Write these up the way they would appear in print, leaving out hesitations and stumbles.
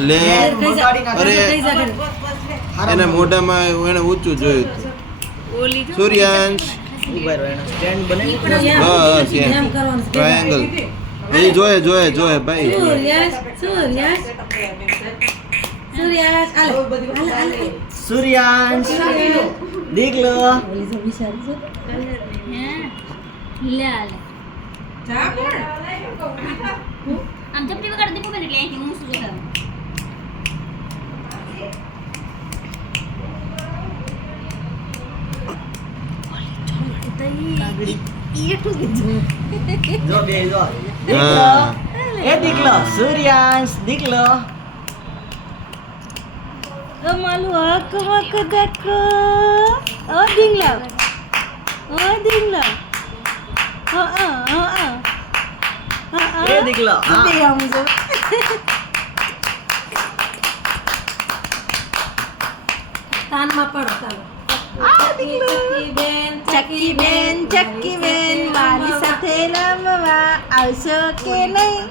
લે અરે એને મોઢામાં એને ઊંચું જોયું હતું. સૂર્યાંશ બસ ટ્રાયેંગલ એ જોયે ભાઈ સૂર્યાંશ દીકલો આમ ચપટી વગાડ દે મોબાઈલ એટલે અહીંથી હું શું જોતા જો બે જો દીકલો એ દીકલો સૂર્યાંશ દીકલો માલું હક હક દેખો ઓ ડીંગલા એ દીકલો તાનમાં પડો ચાલો ચક્કી બેન વાલી સાથે રમવા આવશો કે નહીં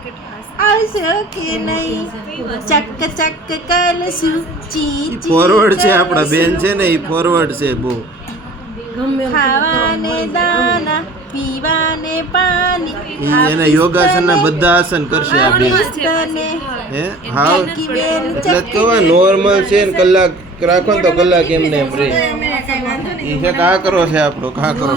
ચક ચક કલશું ચી ફોરવર્ડ છે આપણા બેન છે ને એ ફોરવર્ડ છે બહુ ખાવાને દાના પીવાને પાણી ઈ એના યોગાસનના બધા આસન કરશે આ બેન હે હાવ એટલે જ કહો નોર્મલ છે ને કલાક રાખો ને તો કલાક એમને એમ રહે ઈ છે કા કરો છે આપણો કા કરો